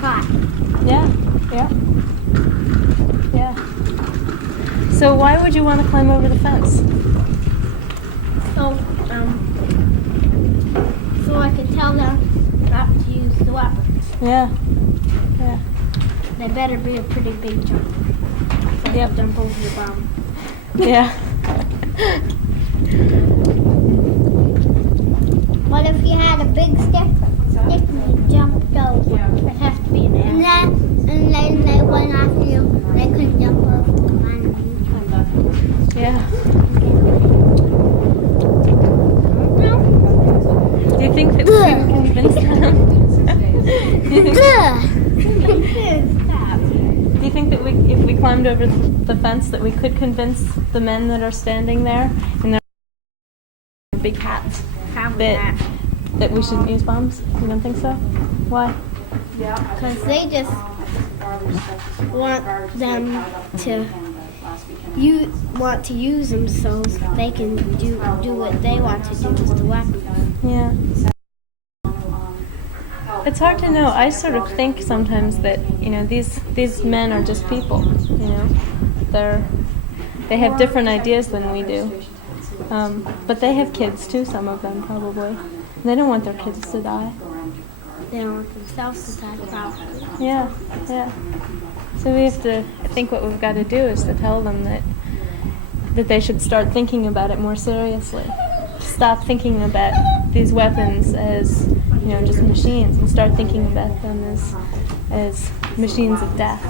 hot. Yeah, yeah. Yeah. So why would you want to climb over the fence? So I could tell them not to use the weapons. Yeah. Yeah. They better be a pretty big jump. So Yep. jump over the bomb. Yeah. What if you had a big stick and you jumped over? It'd have to be an arrow. And then they went after you. They couldn't jump over the line. Yeah. Do you think that we can convince them? Do you think that if we climbed over the fence, that we could convince the men that are standing there and their big hats that we shouldn't use bombs? You don't think so? Why? Because they just want them to use them so they can do what they want to do with the weapons. Yeah. It's hard to know. I sort of think sometimes that, these men are just people, They have different ideas than we do. But they have kids too, some of them probably. They don't want their kids to die. They don't want themselves to die, probably. Yeah, yeah. So we have to, I think what we've got to do is to tell them that they should start thinking about it more seriously. Stop thinking about these weapons as, just machines, and start thinking about them as machines of death.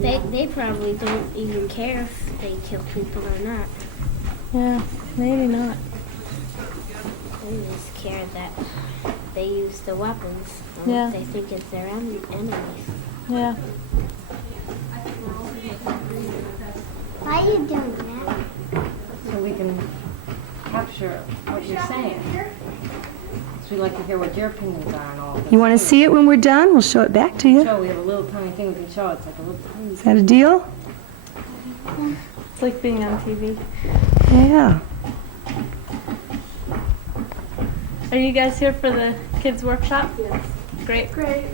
They probably don't even care if they kill people or not. Yeah, maybe not. They just care that they use the weapons. Yeah. They think it's their enemies. Yeah. Why are you doing that? So we can capture what you're saying. So we'd like to hear what your opinions are on all of this. You want to see it when we're done? We'll show it back to you. Show, we have a little tiny thing we can show. It's like a little tiny. Is that a deal? It's like being on TV. Yeah. Are you guys here for the kids' workshop? Yes. Great. Great.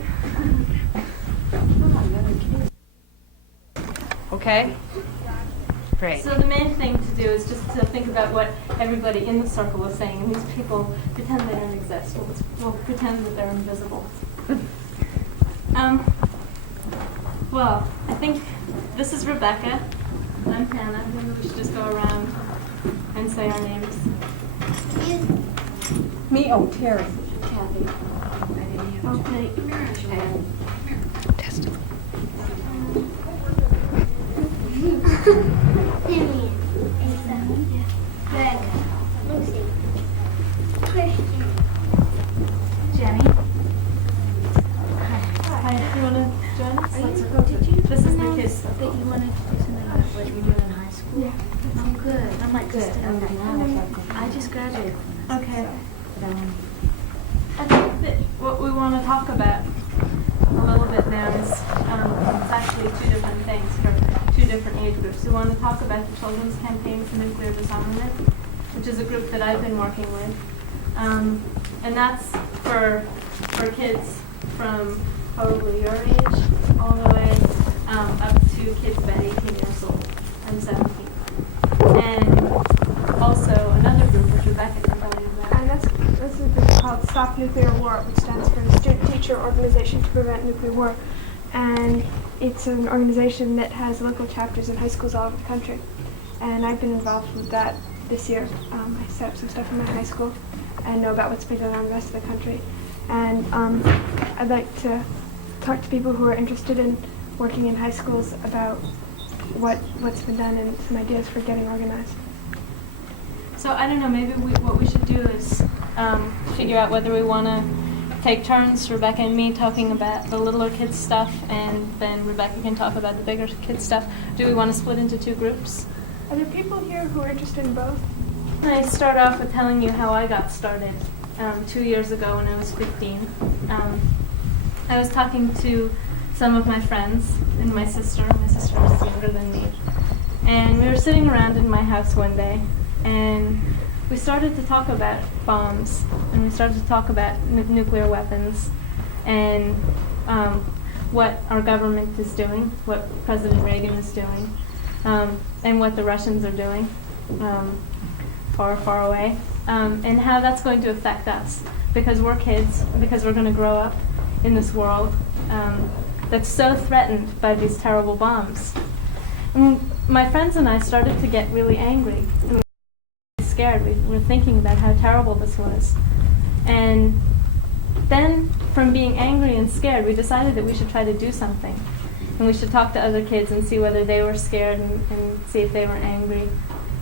Okay. Great. So the main thing to do is just to think about what everybody in the circle is saying. And these people pretend they don't exist. We'll pretend that they're invisible. Well, I think this is Rebecca. I'm Hannah. Maybe we should just go around and say our names. Me? Oh, Terry. Kathy. Okay. Simeon. Greg. Lucy. Christian. Jenny. Hi. You want to join us? This is the kids. That you wanted to do something like what you do in high school? Yeah. I'm good. I might just I just graduated. Okay. I think that what we want to talk about a little bit now is it's actually two different things for two different age groups. We want to talk about the Children's Campaign for Nuclear Disarmament, which is a group that I've been working with. And that's for kids from probably your age all the way up to kids about 18 years old and 17. And also another group which Rebecca can tell you about. And this is a group called Stop Nuclear War, which stands for the Student Teacher Organization to Prevent Nuclear War. And it's an organization that has local chapters in high schools all over the country. And I've been involved with that this year. I set up some stuff in my high school and know about what's been going on in the rest of the country. And I'd like to talk to people who are interested in working in high schools about what's been done and some ideas for getting organized. So I don't know, maybe what we should do is figure out whether we want to take turns, Rebecca and me, talking about the littler kids stuff, and then Rebecca can talk about the bigger kids stuff. Do we want to split into two groups? Are there people here who are interested in both? I start off with telling you how I got started 2 years ago when I was 15. I was talking to some of my friends and my sister. My sister was younger than me. And we were sitting around in my house one day, and we started to talk about bombs, and we started to talk about nuclear weapons, and what our government is doing, what President Reagan is doing, and what the Russians are doing far, far away, and how that's going to affect us, because we're kids, because we're going to grow up in this world that's so threatened by these terrible bombs. And my friends and I started to get really angry and scared. We were thinking about how terrible this was. And then, from being angry and scared, we decided that we should try to do something. And we should talk to other kids and see whether they were scared and see if they were angry.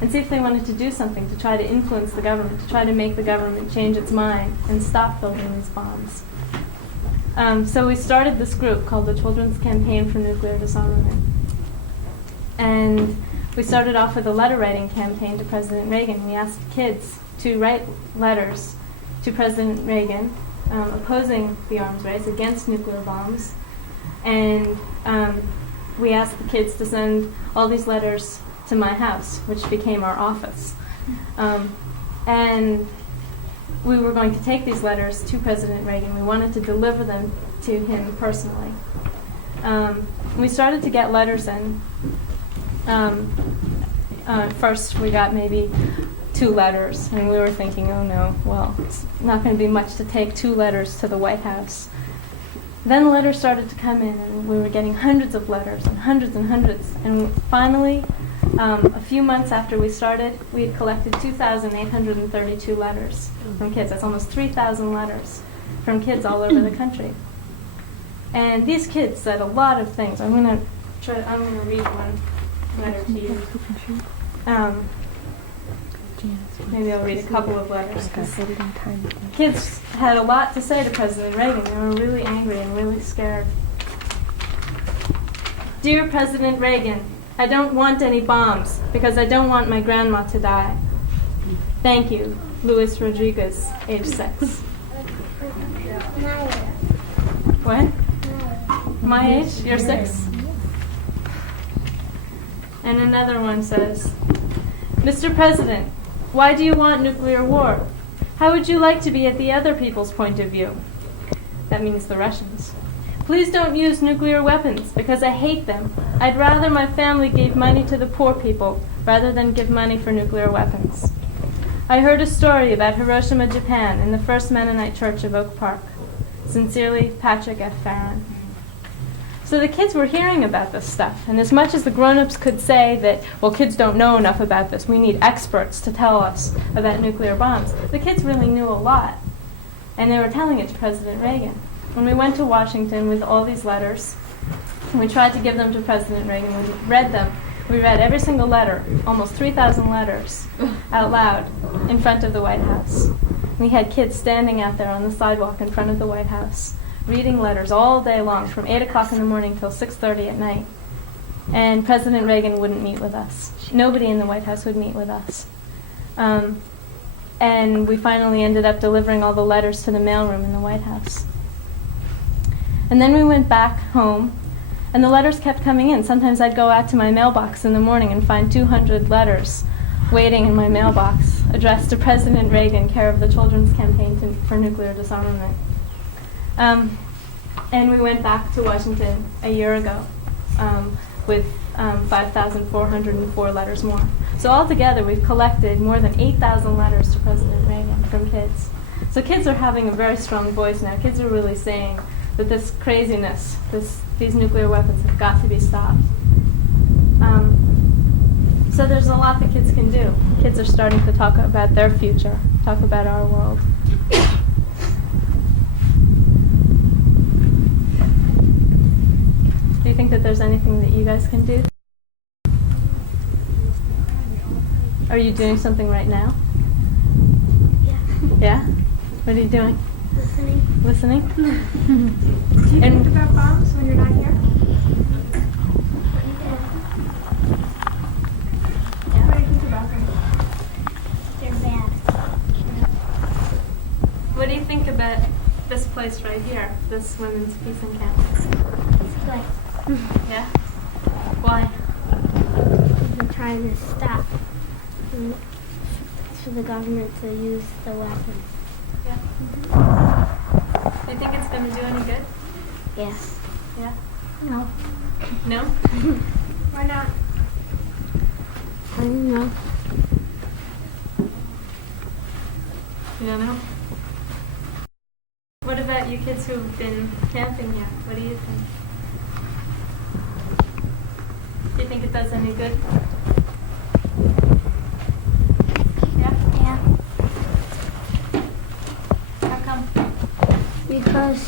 And see if they wanted to do something to try to influence the government, to try to make the government change its mind and stop building these bombs. So we started this group called the Children's Campaign for Nuclear Disarmament. And we started off with a letter writing campaign to President Reagan. We asked kids to write letters to President Reagan opposing the arms race, against nuclear bombs. And we asked the kids to send all these letters to my house, which became our office. And we were going to take these letters to President Reagan. We wanted to deliver them to him personally. We started to get letters in. First we got maybe 2 letters, and we were thinking, oh no, well, it's not going to be much to take 2 letters to the White House. Then letters started to come in, and we were getting hundreds of letters, and hundreds and hundreds. And finally, a few months after we started, we had collected 2,832 letters from kids. That's almost 3,000 letters from kids all over the country. And these kids said a lot of things. I'm going to read one letter to you. Maybe I'll read a couple of letters. Kids had a lot to say to President Reagan. They were really angry and really scared. Dear President Reagan, I don't want any bombs because I don't want my grandma to die. Thank you, Luis Rodriguez, age 6. What? My age? You're 6? And another one says, Mr. President, why do you want nuclear war? How would you like to be at the other people's point of view? That means the Russians. Please don't use nuclear weapons because I hate them. I'd rather my family gave money to the poor people rather than give money for nuclear weapons. I heard a story about Hiroshima, Japan in the First Mennonite Church of Oak Park. Sincerely, Patrick F. Farron. So the kids were hearing about this stuff, and as much as the grown-ups could say that, well, kids don't know enough about this, we need experts to tell us about nuclear bombs, the kids really knew a lot, and they were telling it to President Reagan. When we went to Washington with all these letters, we tried to give them to President Reagan. We read them. We read every single letter, almost 3,000 letters, out loud in front of the White House. We had kids standing out there on the sidewalk in front of the White House, reading letters all day long, from 8 o'clock in the morning till 6:30 at night. And President Reagan wouldn't meet with us. Nobody in the White House would meet with us. And we finally ended up delivering all the letters to the mailroom in the White House. And then we went back home, and the letters kept coming in. Sometimes I'd go out to my mailbox in the morning and find 200 letters waiting in my mailbox, addressed to President Reagan, care of the Children's Campaign for Nuclear Disarmament. And we went back to Washington a year ago with 5,404 letters more. So altogether, we've collected more than 8,000 letters to President Reagan from kids. So kids are having a very strong voice now. Kids are really saying that this craziness, these nuclear weapons have got to be stopped. So there's a lot that kids can do. Kids are starting to talk about their future, talk about our world. Do you think that there's anything that you guys can do? Are you doing something right now? Yeah. Yeah? What are you doing? Listening. Listening? Do you think about bombs when you're not here? What do you think about them? They're bad. What do you think about this place right here, this women's peace encampment? It's good. Yeah? Why? They're trying to stop for the government to use the weapons. Yeah. Do you think it's going to do any good? Yes. Yeah? No. No? Why not? I don't know. You don't know? What about you kids who've been camping here? What do you think? Do you think it does any good? Yeah? Yeah. How come? Because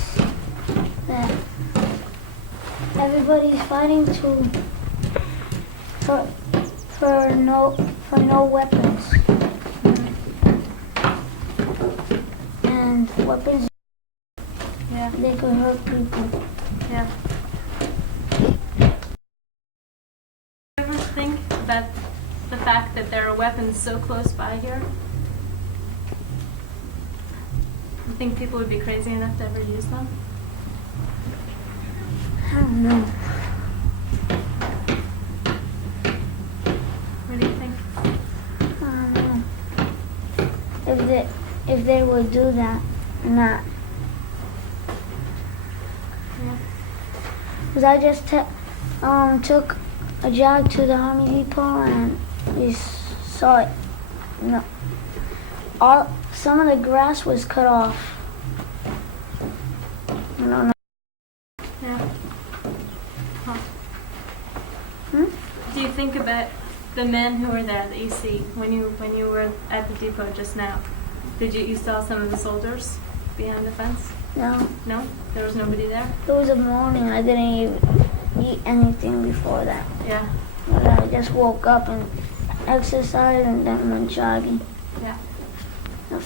everybody's fighting for no weapons. And weapons, Yeah. they could hurt people. Yeah. Do you ever think about the fact that there are weapons so close by here? You think people would be crazy enough to ever use them? I don't know. What do you think? I don't know. If they would do that, not. Yeah. Because I just took a jog to the Army Depot and we saw it. No. Some of the grass was cut off. I don't know. Yeah. Huh. Hmm? Do you think about the men who were there that you see when you were at the depot just now? Did you saw some of the soldiers behind the fence? No. No? There was nobody there? It was a morning. I didn't even eat anything before that. Yeah. But I just woke up and exercised and then went jogging. Yeah. The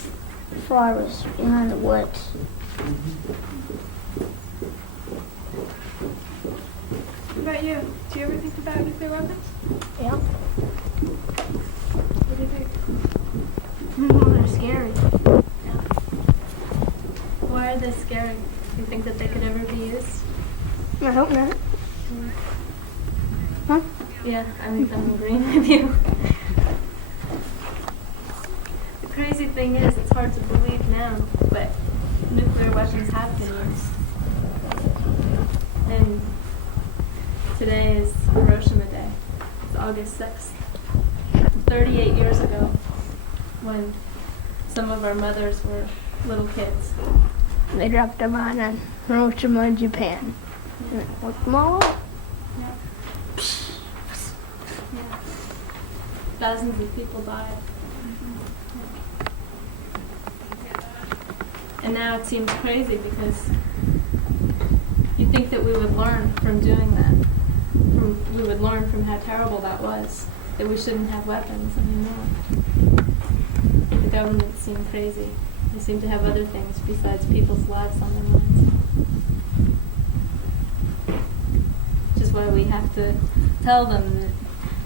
forest behind the woods. What about you? Do you ever think about nuclear weapons? Yeah. What do you think? They're scary. Why are they scary? Do you think that they could ever be used? I hope not. Huh? Yeah, I'm agreeing with you. The crazy thing is, it's hard to believe now, but nuclear weapons have been used. And today is Hiroshima Day. It's August 6th. 38 years ago, when some of our mothers were little kids. They dropped a bomb on Hiroshima, Japan. And it wiped them all out. Yeah. Yeah. Thousands of people died. And now it seems crazy because you think that we would learn from doing that. We would learn from how terrible that was, that we shouldn't have weapons anymore. The government seemed crazy. They seem to have other things besides people's lives on their minds. Which is why we have to tell them that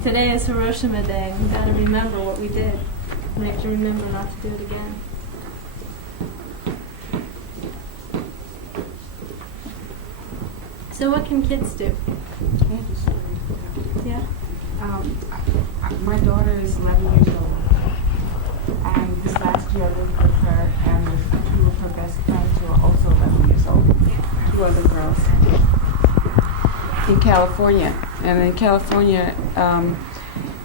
today is Hiroshima Day. We've got to remember what we did. We have to remember not to do it again. So what can kids do? Yeah? My daughter is 11 years old, and this last year I lived with her and with two of her best friends who are also 11 years old, two other girls, in California. And in California,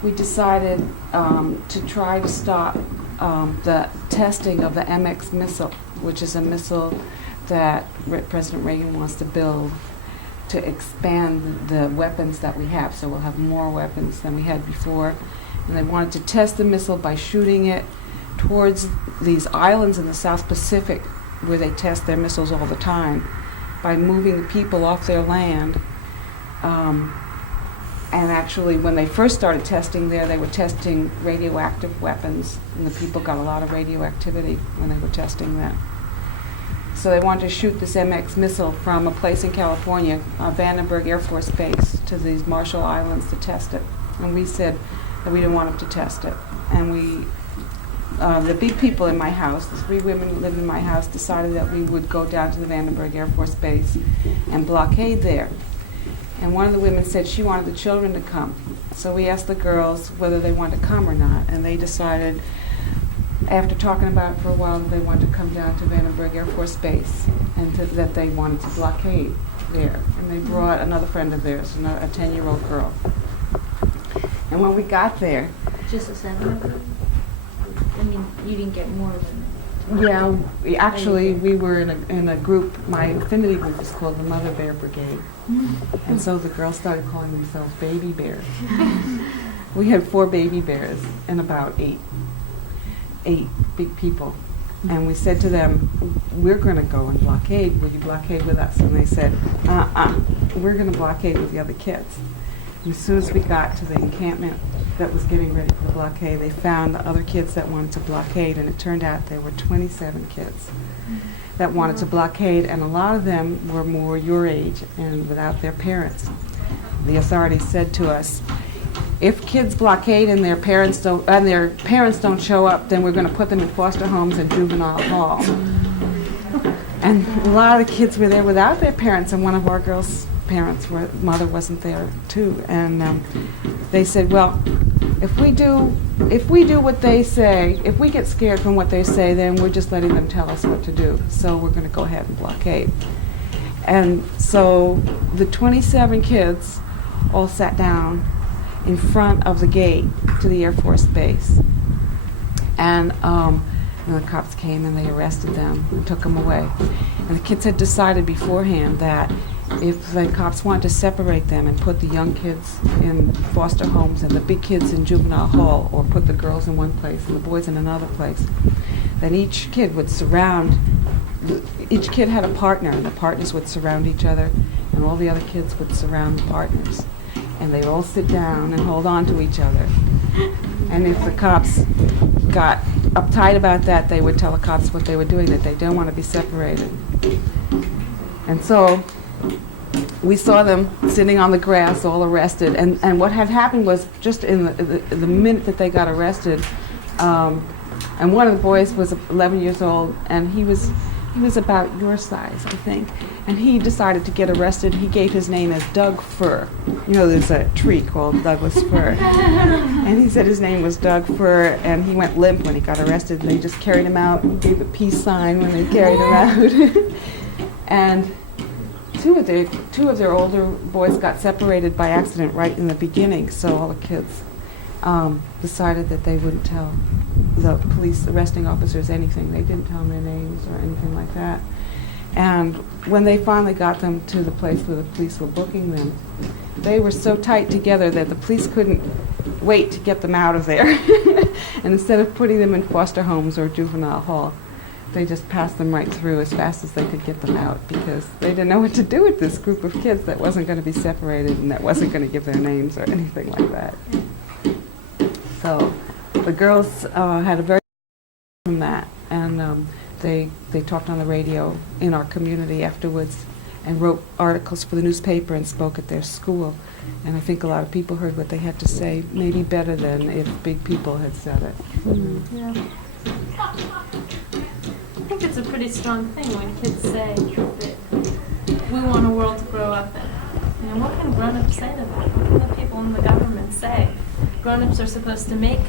we decided to try to stop the testing of the MX missile, which is a missile that President Reagan wants to build to expand the weapons that we have. So we'll have more weapons than we had before. And they wanted to test the missile by shooting it towards these islands in the South Pacific where they test their missiles all the time, by moving the people off their land. And actually, when they first started testing there, they were testing radioactive weapons, and the people got a lot of radioactivity when they were testing that. So they wanted to shoot this MX missile from a place in California, Vandenberg Air Force Base, to these Marshall Islands to test it. And we said that we didn't want them to test it. And we, the big people in my house, the three women who lived in my house, decided that we would go down to the Vandenberg Air Force Base and blockade there. And one of the women said she wanted the children to come. So we asked the girls whether they wanted to come or not. And they decided, after talking about it for a while, that they wanted to come down to Vandenberg Air Force Base and that they wanted to blockade. there, and they brought another friend of theirs, a 10-year-old girl. And when we got there, Just a 7? I mean, you didn't get more than yeah, we were in a group. My affinity group is called the Mother Bear Brigade, and so the girls started calling themselves Baby Bears. We had 4 baby bears and about eight big people, and we said to them, "We're going to go and blockade. Will you blockade with us?" And they said, "We're going to blockade with the other kids." And as soon as we got to the encampment that was getting ready for the blockade, they found the other kids that wanted to blockade, and it turned out there were 27 kids that wanted to blockade, and a lot of them were more your age and without their parents. The authorities said to us, if kids blockade and their parents don't show up, then we're going to put them in foster homes and juvenile hall. And a lot of the kids were there without their parents, and one of our girls' mother wasn't there too. And they said, well, if we do what they say, if we get scared from what they say, then we're just letting them tell us what to do. So we're going to go ahead and blockade. And so the 27 kids all sat down in front of the gate to the Air Force Base. And the cops came and they arrested them and took them away. And the kids had decided beforehand that if the cops wanted to separate them and put the young kids in foster homes and the big kids in juvenile hall, or put the girls in one place and the boys in another place, that each kid had a partner, and the partners would surround each other, and all the other kids would surround the partners. And they'd all sit down and hold on to each other. And if the cops got uptight about that, they would tell the cops what they were doing, that they don't want to be separated. And so we saw them sitting on the grass, all arrested. And what had happened was, just in the minute that they got arrested, and one of the boys was 11 years old, and he was about your size, I think. And he decided to get arrested. He gave his name as Doug Fir. You know, there's a tree called Douglas Fir. And he said his name was Doug Fir, and he went limp when he got arrested, and they just carried him out and gave a peace sign when they carried him out. And two of their older boys got separated by accident right in the beginning, so all the kids decided that they wouldn't tell the police arresting officers anything. They didn't tell them their names or anything like that. And when they finally got them to the place where the police were booking them, they were so tight together that the police couldn't wait to get them out of there. And instead of putting them in foster homes or juvenile hall, they just passed them right through as fast as they could get them out, because they didn't know what to do with this group of kids that wasn't going to be separated and that wasn't going to give their names or anything like that. So the girls had a very from that, and they talked on the radio in our community afterwards and wrote articles for the newspaper and spoke at their school. And I think a lot of people heard what they had to say, maybe better than if big people had said it. Yeah. I think it's a pretty strong thing when kids say that we want a world to grow up in. You know, what can grown-ups say to that? What can the people in the government say? Grown-ups are supposed to make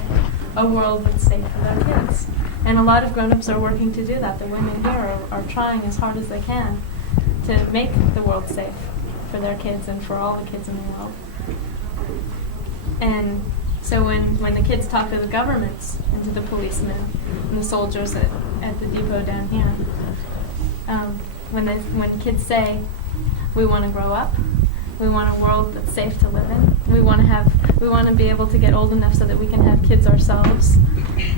a world that's safe for their kids. And a lot of grown-ups are working to do that. The women here are trying as hard as they can to make the world safe for their kids and for all the kids in the world. And so when the kids talk to the governments and to the policemen and the soldiers at the depot down here, when kids say, we want to grow up, we want a world that's safe to live in, we want to be able to get old enough so that we can have kids ourselves,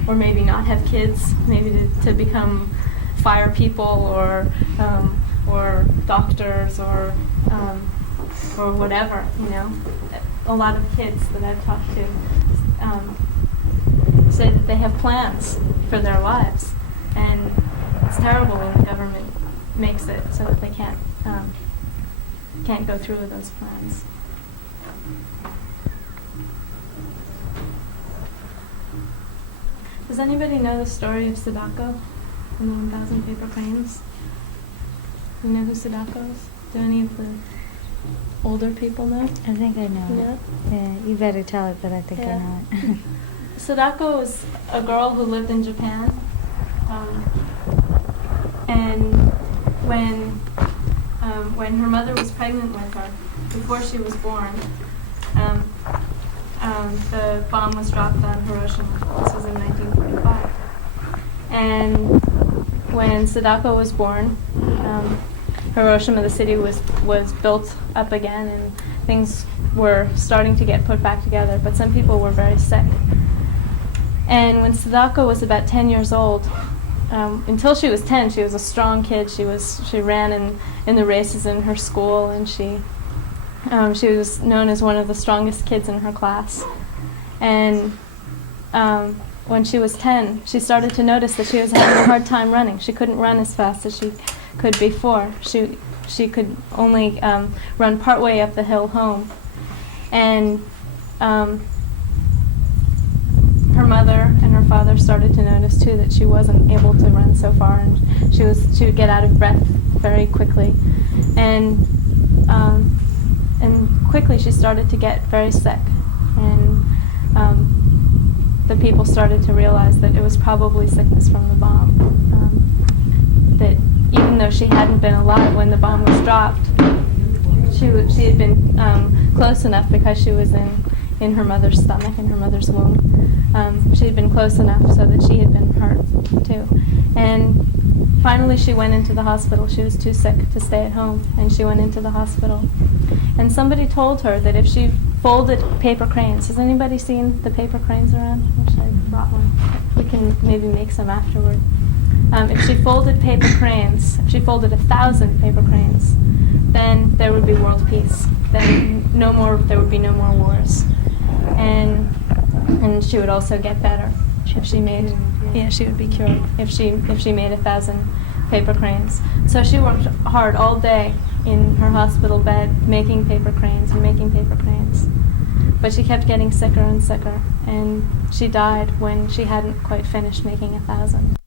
or maybe not have kids, maybe to become fire people or doctors or whatever, you know. A lot of kids that I've talked to say that they have plans for their lives, and it's terrible when the government makes it so that they can't go through with those plans. Does anybody know the story of Sadako and the 1,000 Paper Cranes? You know who Sadako is? Do any of the older people know? I think I know. No? Yeah, you better tell it, but I think I know it. Sadako was a girl who lived in Japan, and when when her mother was pregnant with her, before she was born, the bomb was dropped on Hiroshima. This was in 1945. And when Sadako was born, Hiroshima, the city, was built up again, and things were starting to get put back together, but some people were very sick. And when Sadako was about 10 years old, until she was 10, she was a strong kid. She ran in the races in her school, and she was known as one of the strongest kids in her class. And when she was 10, she started to notice that she was having a hard time running. She couldn't run as fast as she could before. She could only run partway up the hill home. And her mother and her father started to notice too that she wasn't able to run so far, and she would get out of breath very quickly, and quickly she started to get very sick, and the people started to realize that it was probably sickness from the bomb. That even though she hadn't been alive when the bomb was dropped, she had been close enough because she was in her mother's stomach, in her mother's womb. She had been close enough so that she had been hurt too. And finally she went into the hospital. She was too sick to stay at home, and she went into the hospital. And somebody told her that if she folded paper cranes, has anybody seen the paper cranes around? I wish I brought one. We can maybe make some afterward. If she folded paper cranes, if she folded 1,000 paper cranes, then there would be world peace. Then there would be no more wars. And she would also get better if she made, she would be cured if she made 1,000 paper cranes. So she worked hard all day in her hospital bed making paper cranes and making paper cranes. But she kept getting sicker and sicker, and she died when she hadn't quite finished making 1,000.